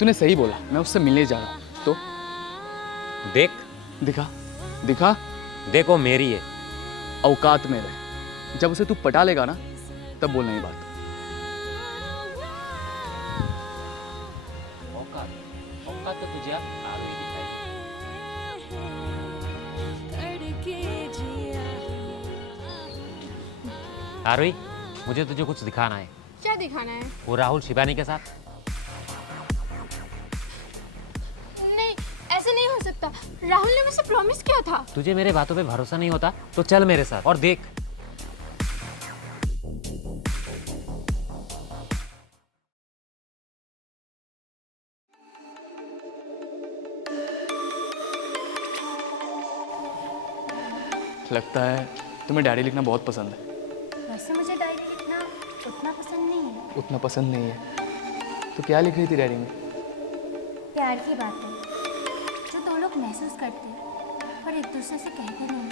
तूने सही बोला, मैं उससे मिलने जा रहा हूँ। तो देख, दिखा दिखा, देखो मेरी है। औकात में रहे। जब उसे तू पटा लेगा ना, तब बोलना ही बात। औकात, औकात तो तुझे आगे दिखाई। आरोही, मुझे तुझे कुछ दिखाना है। क्या दिखाना है? वो राहुल शिवानी के साथ। नहीं, ऐसे नहीं हो सकता। राहुल ने मुझसे प्रॉमिस किया था। तुझे मेरे बातों पे भरोसा नहीं होता तो चल मेरे साथ और देख। लगता है तुम्हें डायरी लिखना बहुत पसंद है। वैसे मुझे डायरी लिखना उतना पसंद नहीं है। उतना पसंद नहीं है तो क्या लिख रही थी डायरी में? प्यार की बातें जो दो लोग महसूस करते हैं पर एक दूसरे से कहते नहीं।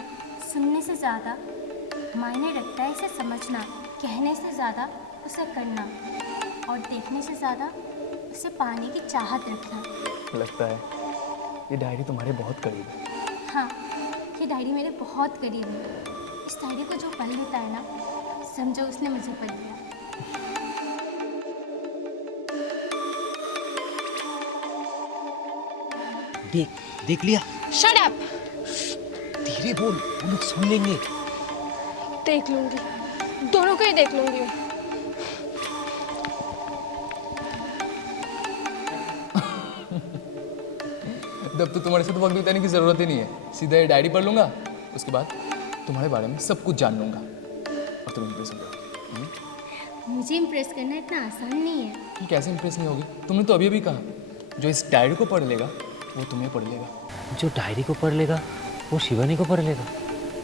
सुनने से ज़्यादा मायने रखता है इसे समझना, कहने से ज़्यादा उसे करना और देखने से ज़्यादा उसे पाने की चाहत रखना। लगता है ये डायरी तुम्हारे बहुत करीब है। हाँ, ये डायरी मेरे बहुत करीब है। इस डायरी को जो पढ़ लेता है ना, समझो उसने मुझे पढ़ लिया। देख लिया। Shut up. धीरे बोल, वो लोग सुन लेंगे। देख लूंगी, दोनों को ही देख लूंगी मैं। तब तो तुम्हारे साथ वक्त बिताने की जरूरत ही नहीं है। सीधा ये डायरी पढ़ लूंगा, उसके बाद तुम्हारे बारे में सब कुछ जान लूंगा और तुम इम्प्रेस हो जाओगे। मुझे इम्प्रेस करना इतना आसान नहीं है। तुम कैसे इम्प्रेस नहीं होगी? तुमने तो अभी अभी कहा, जो इस डायरी को पढ़ लेगा वो तुम्हें पढ़ लेगा। जो डायरी को पढ़ लेगा वो शिवानी को पढ़ लेगा।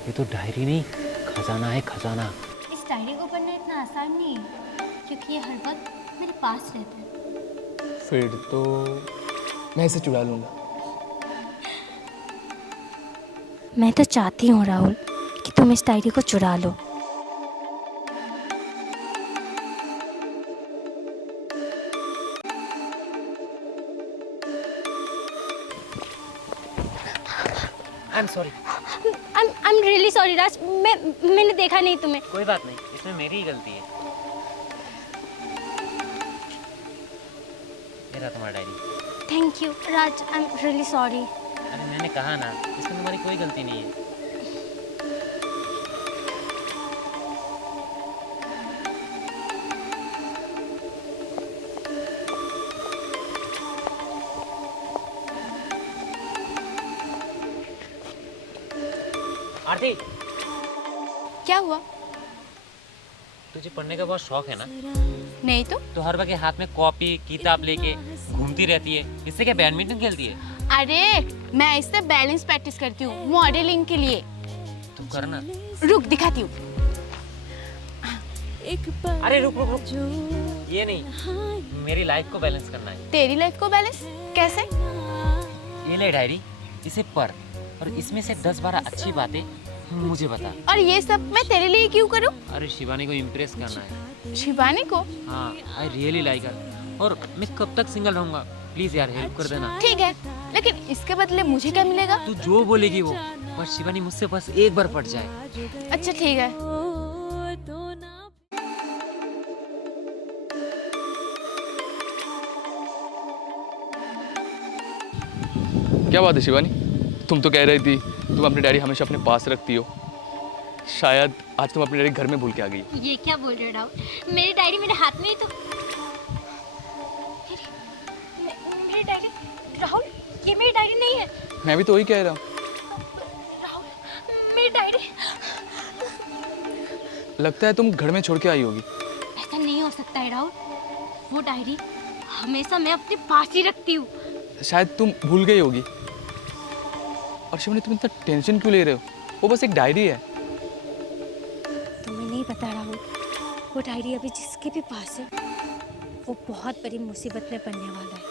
ये तो डायरी नहीं, खजाना है, खजाना। इस डायरी को पढ़ना इतना आसान नहीं है क्योंकि ये हर वक्त मेरे पास रहता है। फिर तो मैं इसे चुरा लूंगा। मैं तो चाहती हूँ राहुल कि तुम इस डायरी को चुरा लो। I am sorry. I'm really sorry Raj, मैंने देखा नहीं तुम्हें। कोई बात नहीं, इसमें मेरी ही गलती है। ये रहा तुम्हारा diary. Thank you Raj, I'm really sorry। अरे मैंने कहा ना, इसमें तुम्हारी कोई गलती नहीं है। आरती, क्या हुआ? तुझे पढ़ने का बहुत शौक है ना? नहीं तो हर वक्त हाथ में कॉपी किताब लेके घूमती रहती है। इससे क्या बैडमिंटन खेलती है? अरे मैं इससे बैलेंस प्रैक्टिस करती हूँ मॉडलिंग के लिए। तुम करना। रुक, दिखाती हूँ। अरे रुक रुक रुक, ये नहीं, मेरी लाइफ को बैलेंस करना है। तेरी लाइफ को बैलेंस कैसे? ये ले डायरी, इसे पढ़ और इसमें से 10-12 अच्छी बातें मुझे बता। और ये सब मैं तेरे लिए क्यों करूँ? अरे शिवानी को इम्प्रेस करना है। शिवानी को? हाँ, आई रियली लाइक हर। और मैं कब तक सिंगल रहूंगा? प्लीज यार हेल्प कर देना। ठीक है, लेकिन इसके बदले मुझे क्या मिलेगा? तू जो बोलेगी वो, बस शिवानी मुझसे बस एक बार पट जाए। अच्छा ठीक है। क्या बात है शिवानी, तुम तो कह रही थी तुम अपनी डायरी हमेशा अपने पास रखती हो। शायद आज तुम अपनी डायरी घर में भूल के आ गई। ये क्या बोल रहे हो राहुल? मेरी डायरी मेरे हाथ में ही तो। मेरी डायरी राहुल, ये मेरी डायरी नहीं है। मैं भी तो वही कह रहा हूँ। राहुल, मेरी डायरी। लगता है तुम घर में छोड़ के आई होगी। ऐसा नहीं हो सकता है राहुल, वो डायरी हमेशा मैं अपने पास ही रखती हूँ। शायद तुम भूल गई होगी। और शिवानी तुम इतना टेंशन क्यों ले रहे हो? वो बस एक डायरी है। तुम्हें नहीं पता राहुल, वो डायरी अभी जिसके भी पास है वो बहुत बड़ी मुसीबत में पड़ने वाला है।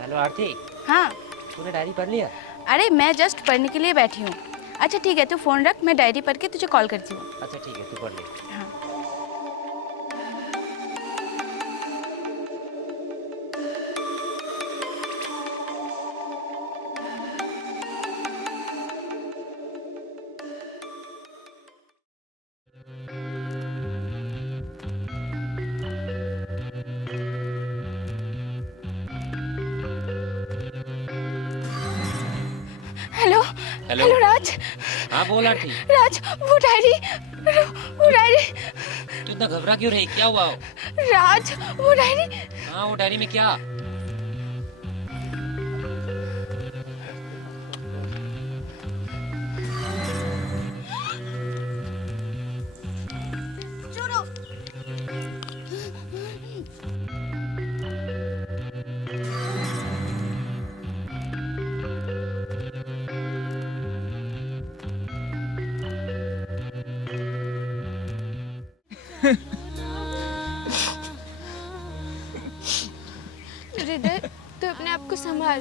हेलो आरती। हाँ, तूने डायरी पढ़ लिया? अरे मैं जस्ट पढ़ने के लिए बैठी हूँ। अच्छा ठीक है, तू फोन रख, मैं डायरी पढ़ के तुझे कॉल करती हूँ। अच्छा ठीक है, तू पढ़ ले। हाँ। हेलो हेलो राज। हाँ बोल आरती, राज वो डायरी, वो डायरी। तू इतना घबरा क्यों रही, क्या हुआ? राज वो डायरी। हाँ वो डायरी में क्या? हृदय तू अपने आप को संभाल।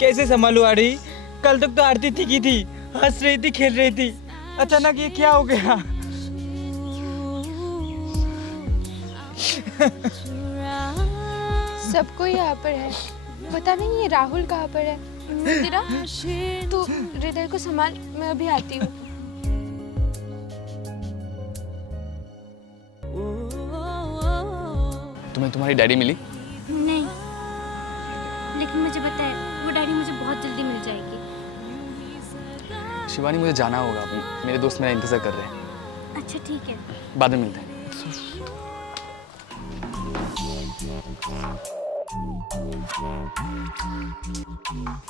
कैसे संभालू आरही? कल तक तो आरती ठीक ही थी, हंस रही थी, खेल रही थी। अचानक ये क्या हो गया? सब कोई यहाँ पर है, पता नहीं ये राहुल कहाँ पर है। मंदिरा तू हृदय को संभाल, मैं अभी आती हूँ। तुम्हें तुम्हारी डायरी मिली? नहीं, लेकिन मुझे पता है वो डायरी मुझे बहुत जल्दी मिल जाएगी। शिवानी मुझे जाना होगा, मेरे दोस्त मेरा इंतजार कर रहे हैं। अच्छा ठीक है। बाद में मिलते हैं।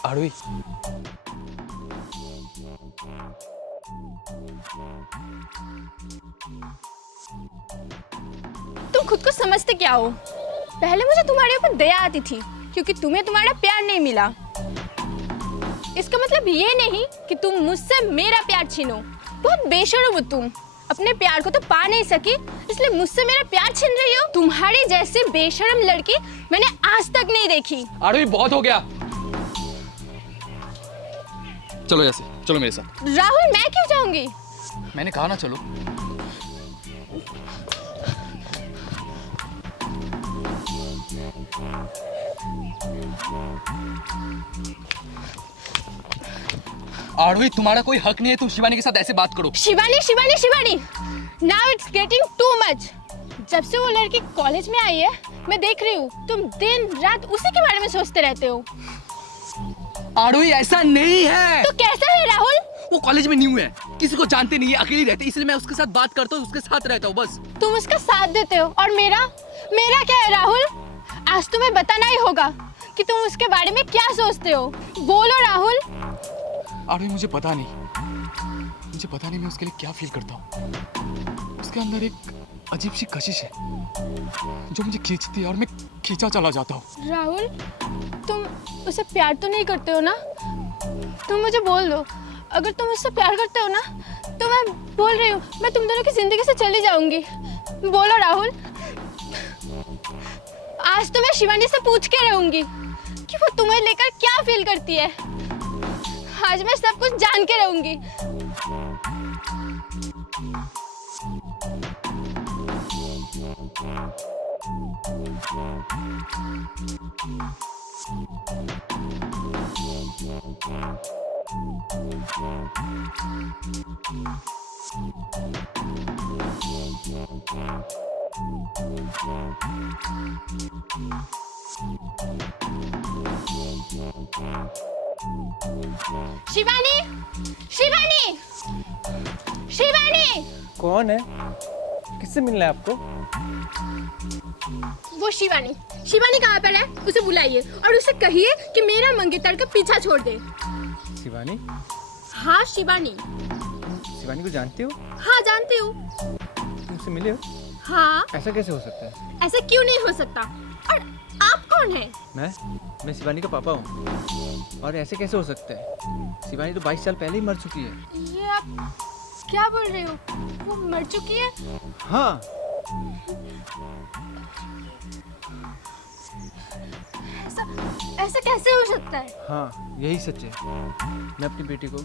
आरवी, तुम खुद को समझते क्या हो? पहले मुझे तुम्हारे ऊपर दया आती थी क्योंकि तुम्हें तुम्हारा प्यार नहीं मिला। इसका मतलब ये नहीं कि तुम मुझसे मेरा प्यार छीनो। बहुत बेशर्म हो तुम, अपने प्यार को तो पा नहीं सकी इसलिए मुझसे मेरा प्यार छीन रही हो। तुम्हारी जैसे बेशर्म लड़की मैंने आज तक नहीं देखी। आरवी बहुत हो गया, चलो जैसे, चलो मेरे साथ। राहुल मैं क्यों जाऊंगी? मैंने कहा ना चलो। आरवी तुम्हारा कोई हक नहीं है तुम शिवानी के साथ ऐसे बात करो। Shivani Shivani Shivani, now it's getting too much. जब से वो लड़की कॉलेज में आई है मैं देख रही हूँ तुम दिन रात उसी के बारे में सोचते रहते हो। आरवी ऐसा नहीं है। तो कैसा है राहुल? वो कॉलेज में न्यू है, किसी को जानते नहीं है, अकेली रहती है, इसलिए मैं उसके साथ बात करता हूँ, उसके साथ रहता हूँ बस। तुम उसका साथ देते हो और मेरा क्या है राहुल? आज तुम्हें बताना ही होगा कि तुम उसके बारे में क्या सोचते हो। बोलो राहुल। आरवी मुझे पता नहीं मैं उसके लिए क्या फील करता हूँ। उसके अंदर एक अजीब सी कशिश है जो मुझे खींचती है और मैं खींचा चला जाता हूँ। राहुल तुम उसे प्यार तो नहीं करते हो ना? तुम मुझे बोल दो, अगर तुम उससे प्यार करते हो ना तो मैं बोल रही हूँ मैं तुम दोनों की जिंदगी से चली जाऊंगी। बोलो राहुल। आज तो मैं शिवानी से पूछ के रहूंगी कि वो तुम्हें लेकर क्या फील करती है। आज मैं सब कुछ जान के रहूंगी। शिवानी शिवानी शिवानी। कौन है? किससे मिलना है आपको? वो शिवानी कहाँ पर है? उसे बुलाइए और उसे कहिए कि मेरा मंगेतर का पीछा छोड़ दे। शिवानी? हाँ शिवानी। शिवानी को जानती हो? हाँ जानती हूँ। तुमसे मिले हो? हाँ। ऐसा कैसे हो सकता है? ऐसा क्यों नहीं हो सकता? और आप कौन है? मैं शिवानी का पापा हूँ। और ऐसे कैसे हो सकता है? शिवानी तो 22 साल पहले ही मर चुकी है। ये आप क्या बोल रहे हो? वो मर चुकी है? हाँ। ऐसा कैसे हो सकता है? हाँ यही सच है। मैं अपनी बेटी को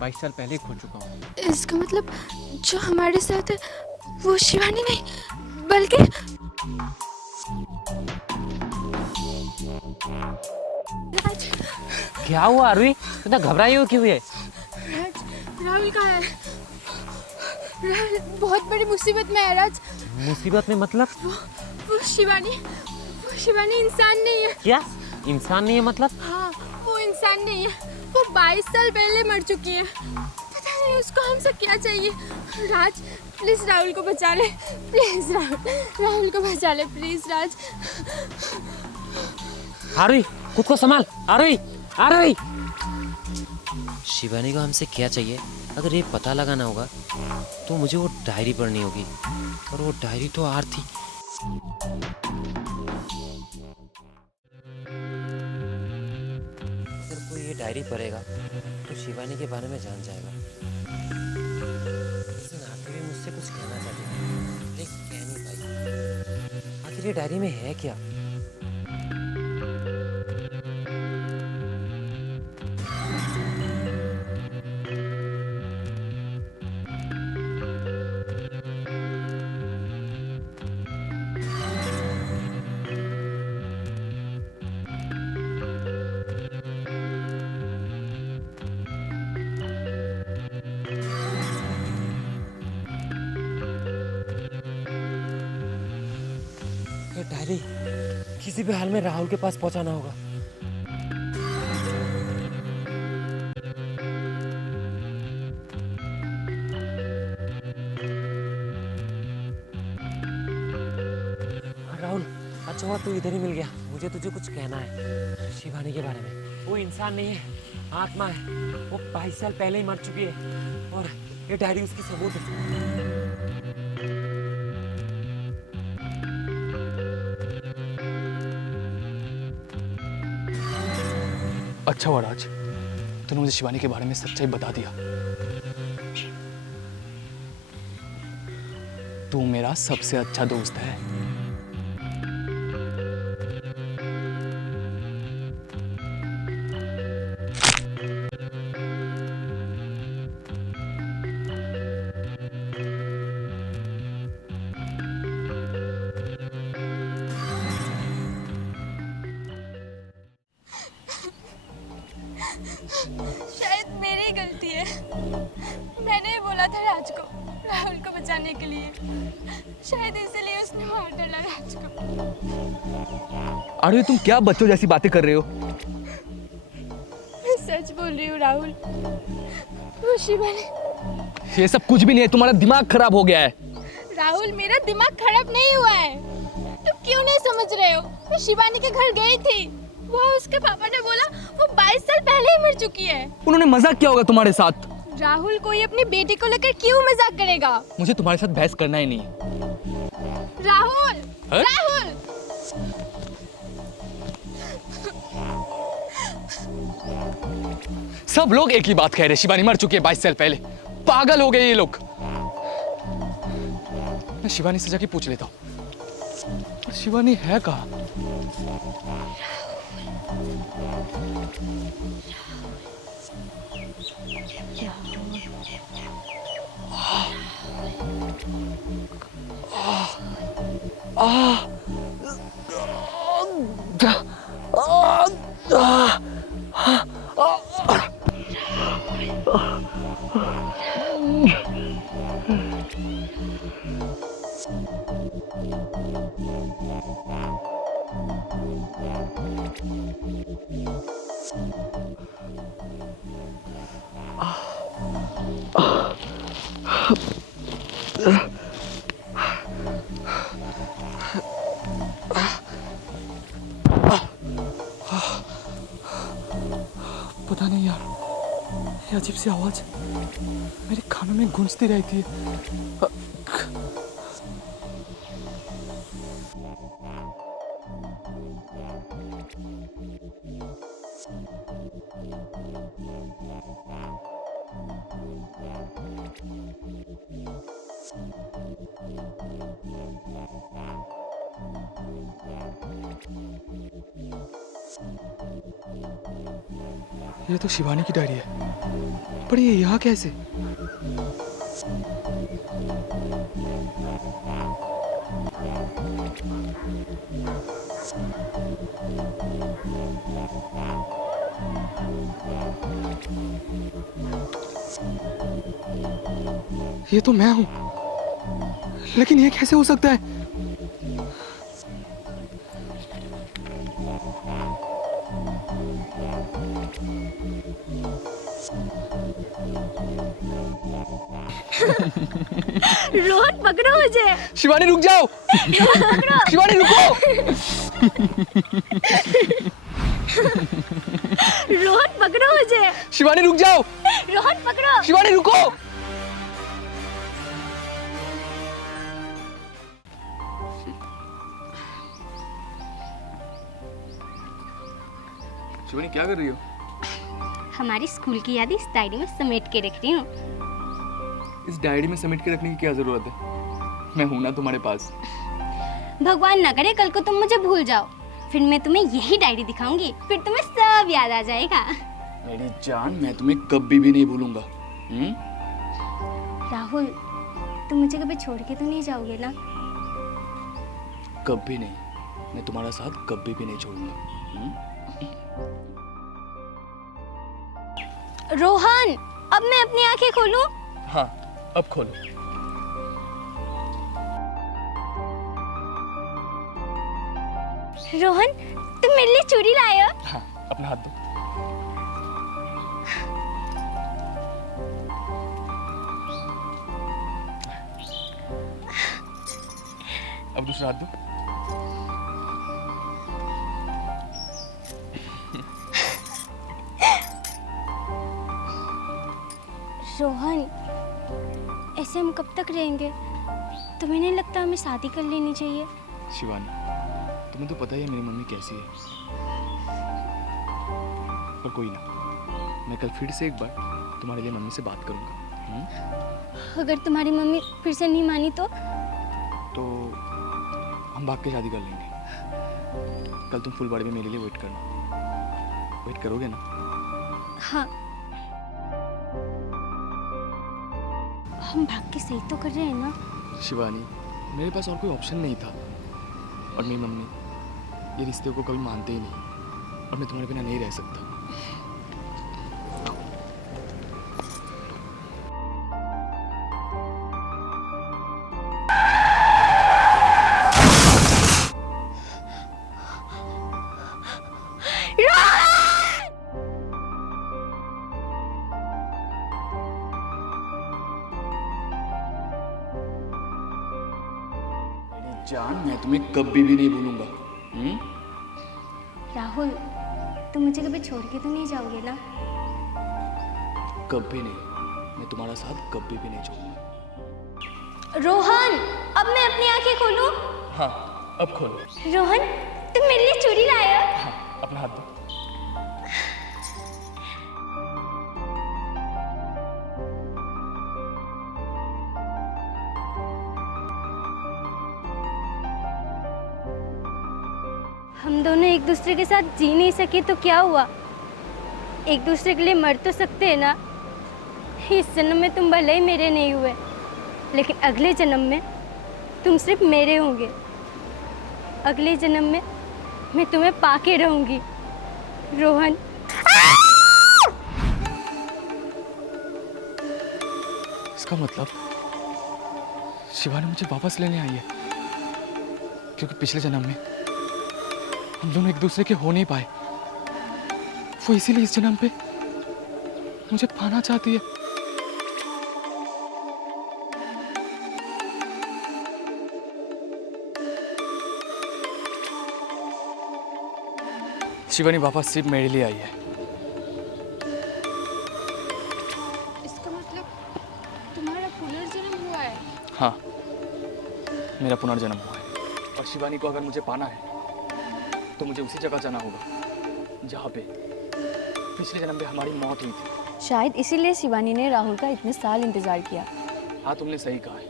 22 साल पहले ही खो चुका हूँ। इसका मतलब जो हमारे साथ है वो शिवानी नहीं बल्कि राज। क्या हुआ आरवी, इतना घबराई हो क्यों है? राहुल कहाँ है? राहुल बहुत बड़ी मुसीबत में है राज। मुसीबत में मतलब? वो शिवानी इंसान नहीं है। क्या इंसान नहीं है मतलब? हाँ वो इंसान इंसान नहीं है, वो 22 साल पहले मर चुकी है। पता नहीं उसको हमसे क्या चाहिए। राज प्लीज राहुल को बचा ले, प्लीज राहुल को बचा ले, प्लीज राज। आरोही, खुद को संभाल। आरोही, आरोही। शिवानी को हमसे क्या चाहिए, अगर ये पता लगाना होगा तो मुझे वो डायरी पढ़नी होगी, और वो डायरी तो आरती। अगर कोई ये डायरी पढ़ेगा तो शिवानी के बारे में जान जाएगा। लेकिन आरती भी मुझसे कुछ कहना चाहती है, लेकिन कह नहीं पाई। आखिर ये डायरी में है क्या? ये डायरी किसी भी हाल में राहुल के पास पहुंचाना होगा। राहुल, अच्छा हुआ तू इधर ही मिल गया। मुझे तुझे कुछ कहना है शिवानी के बारे में। वो इंसान नहीं है, आत्मा है। वो 22 साल पहले ही मर चुकी है, और ये डायरी उसकी सबूत है। अच्छा हुआ राज, तूने मुझे शिवानी के बारे में सच्चाई बता दिया। तू मेरा सबसे अच्छा दोस्त है। शायद मेरी गलती है, मैंने ही बोला था राज को राहुल को बचाने के लिए। शायद इसीलिए उसने मार डाला राज को। अरे तुम क्या बच्चों जैसी बातें कर रहे हो? मैं सच बोल रही हूँ राहुल, वो शिवानी। ये सब कुछ भी नहीं है, तुम्हारा दिमाग खराब हो गया है। राहुल, मेरा दिमाग खराब नहीं हुआ है, तुम क्यों नहीं समझ रहे हो? मैं शिवानी के घर गई थी, वो उसके पापा ने बोला वो 22 साल पहले ही मर चुकी है। उन्होंने मजाक किया होगा तुम्हारे साथ। राहुल, कोई अपनी बेटी को लेकर क्यों मजाक करेगा? मुझे तुम्हारे साथ बहस करना ही नहीं। राहुल, है? राहुल, सब लोग एक ही बात कह रहे, शिवानी मर चुकी है 22 साल पहले। पागल हो गए ये लोग। मैं शिवानी से जाके पूछ लेता हूँ, शिवानी है कहाँ? पता नहीं यार, ये अजीब सी आवाज मेरे कानों में गूंजती रहती है। ये तो शिवानी की डायरी है, पर ये यहाँ कैसे? ये तो मैं हूं, लेकिन ये कैसे हो सकता है? रोहन पकड़ो मुझे। शिवानी रुक जाओ। शिवानी रुको। रोहन पकड़ो मुझे। शिवानी रुक जाओ। रोहन पकड़ो। शिवानी रुको। शिवानी क्या कर रही हो? हमारी स्कूल की यादें इस डायरी में समेट के रख रही हूँ। इस डायरी में समेट के रखने की क्या जरूरत है? मैं हूं ना तुम्हारे पास। भगवान न करे कल को तुम मुझे भूल जाओ, फिर मैं तुम्हें यही डायरी दिखाऊंगी, फिर तुम्हें सब याद आ जाएगा। मेरी जान, मैं तुम्हें कभी भी नहीं भूलूंगा। राहुल, तुम मुझे कभी छोड़ के तो नहीं जाओगे ना? कभी नहीं, मैं तुम्हारा साथ कभी भी नहीं छोड़ूंगा। रोहन, अब मैं अपनी आंखें खोलूं? हाँ, अब खोलो। रोहन, तुम मेरे लिए चूड़ी लाए हो? हाँ, अपना हाथ दो। अब दूसरा हाथ दो। रोहन, ऐसे हम कब तक रहेंगे? तुम्हें नहीं लगता हमें शादी कर लेनी चाहिए? शिवानी, तुम्हें तो पता ही है मेरी मम्मी कैसी है। पर कोई ना, मैं कल फिर से एक बार तुम्हारे लिए मम्मी से बात करूंगा। अगर तुम्हारी मम्मी फिर से नहीं मानी तो हम भाग के शादी कर लेंगे। कल तुम फुलबाड़ी में मेरे लिए वेट करना। वेट करोगे ना? हाँ। हम भाग के सही तो कर रहे हैं ना? शिवानी, मेरे पास और कोई ऑप्शन नहीं था। और मेरी मम्मी ये रिश्ते को कभी मानते ही नहीं, और मैं तुम्हारे बिना नहीं रह सकता। जान, मैं तुम्हें कभी भी नहीं भूलूंगा। राहुल, तुम मुझे कभी छोड़ के तो नहीं जाओगे ना? कभी नहीं, मैं तुम्हारा साथ कभी भी नहीं छोड़ूंगा। रोहन, अब मैं अपनी आंखें खोलूं? हाँ, अब खोलो। रोहन, तुम मेरे लिए चूड़ी लाए हो? हाँ, अपना हाथ दो। हम दोनों एक दूसरे के साथ जी नहीं सके तो क्या हुआ? एक दूसरे के लिए मर तो सकते हैं ना? इस जन्म में तुम भले ही मेरे नहीं हुए, लेकिन अगले जन्म में तुम सिर्फ मेरे होंगे। अगले जन्म में मैं तुम्हें पाके रहूंगी, रोहन। इसका मतलब शिवानी मुझे वापस लेने आई है, क्योंकि पिछले जन्म में हम दोनों एक दूसरे के हो नहीं पाए। वो इसीलिए इस जन्म पे मुझे पाना चाहती है। शिवानी वापस सिर्फ मेरे लिए आई है। इसका मतलब तुम्हारा पुनर्जन्म हुआ है? हाँ, मेरा पुनर्जन्म हुआ है। और शिवानी को अगर मुझे पाना है तो मुझे उसी जगह जाना होगा जहाँ पे पिछले जन्म में हमारी मौत हुई थी। शायद इसीलिए शिवानी ने राहुल का इतने साल इंतजार किया। हाँ, तुमने सही कहा है।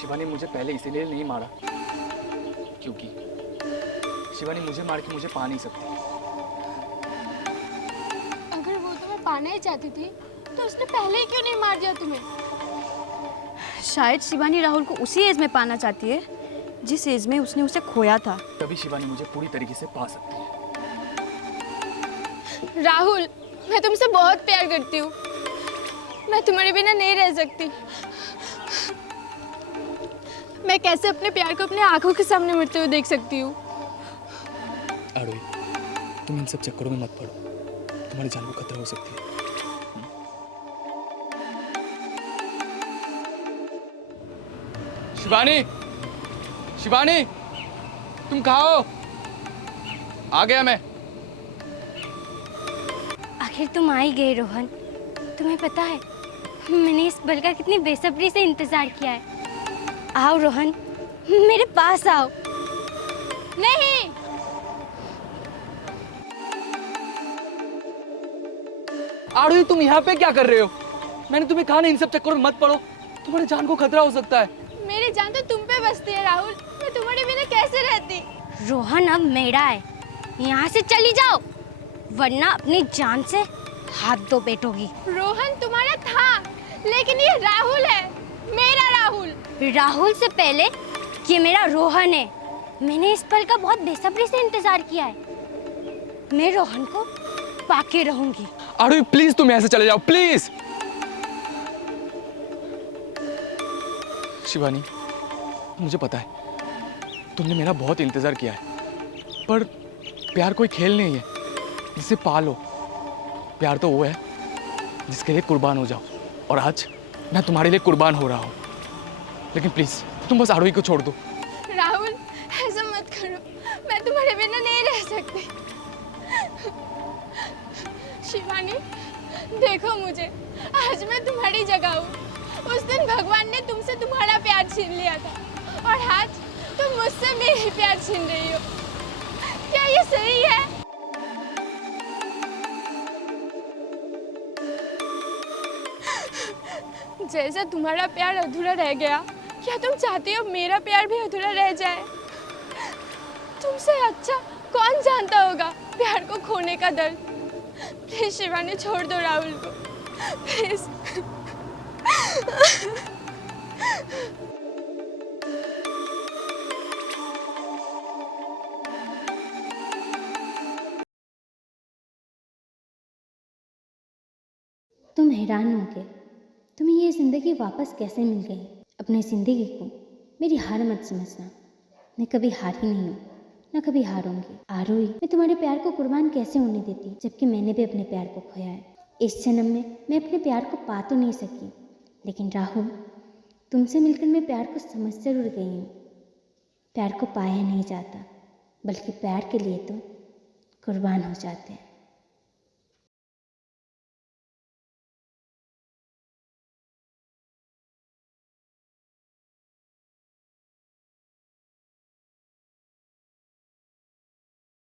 शिवानी मुझे पहले इसीलिए नहीं मारा क्योंकि शिवानी मुझे मार के मुझे पा नहीं सकती। अगर वो तुम्हें पाना ही चाहती थी तो उसने पहले ही क्यों नहीं मार दिया तुम्हें? शायद शिवानी राहुल को उसी एज में पाना चाहती है जिस एज में उसने उसे खोया था। तभी शिवानी मुझे पूरी तरीके से पा सकती है। राहुल, मैं तुमसे बहुत प्यार करती हूँ। मैं तुम्हारे बिना नहीं रह सकती। मैं कैसे अपने प्यार को अपने आंखों के सामने मरते हुए देख सकती हूँ? आरोही, तुम इन सब चक्करों में मत पड़ो, तुम्हारी जान को खतरा हो सकती है। शिवानी, शिवानी, तुम कहाँ हो? आ गया मैं। आखिर तुम आ ही गए रोहन। तुम्हें पता है मैंने इस पल का कितनी बेसब्री से इंतजार किया है। आओ रोहन, मेरे पास आओ। नहीं, आरोही, तुम यहाँ पे क्या कर रहे हो? मैंने तुम्हें कहा ना इन सब चक्करों में मत पड़ो, तुम्हारी जान को खतरा हो सकता है। मेरी जान तो तुम पे बसती है राहुल, मैं तुम्हारे बिना कैसे रहती। रोहन अब मेरा है, यहाँ से चली जाओ वरना अपनी जान से हाथ धो बैठोगी। रोहन तुम्हारा था, लेकिन ये राहुल है, मेरा राहुल। राहुल से पहले ये मेरा रोहन है। मैंने इस पल का बहुत बेसब्री से इंतजार किया है। मैं रोहन को पाके रहूंगी। आरोही प्लीज तुम यहाँ से चले जाओ, प्लीज। शिवानी, मुझे पता है तुमने मेरा बहुत इंतजार किया है, पर प्यार कोई खेल नहीं है जिसे पालो। प्यार तो वो है जिसके लिए कुर्बान हो जाओ, और आज मैं तुम्हारे लिए कुर्बान हो रहा हूँ। लेकिन प्लीज तुम बस आरोही को छोड़ दो। राहुल ऐसा मत करो, मैं तुम्हारे बिना नहीं रह सकती। शिवानी देखो मुझे, आज मैं तुम्हारी जगह हूँ। उस दिन भगवान ने तुमसे तुम्हारा प्यार छीन लिया था, और आज तुम मुझसे मेरी प्यार छीन रही हो। क्या ये सही है? जैसा तुम्हारा प्यार अधूरा रह गया, क्या तुम चाहती हो मेरा प्यार भी अधूरा रह जाए? तुमसे अच्छा कौन जानता होगा प्यार को खोने का दर्द। प्लीज शिवानी छोड़ दो राहुल को, प्लीज। तुम हैरान हो गए, तुम्हें ये ज़िंदगी वापस कैसे मिल गई। अपनी ज़िंदगी को मेरी हार मत समझना। मैं कभी हारी नहीं हूँ, न कभी हारूंगी। आरोही, मैं तुम्हारे प्यार को कुर्बान कैसे होने देती, जबकि मैंने भी अपने प्यार को खोया है। इस जन्म में मैं अपने प्यार को पा तो नहीं सकी, लेकिन राहुल, तुमसे मिलकर मैं प्यार को समझ जरूर गई हूँ। प्यार को पाया नहीं जाता, बल्कि प्यार के लिए तो कुर्बान हो जाते हैं।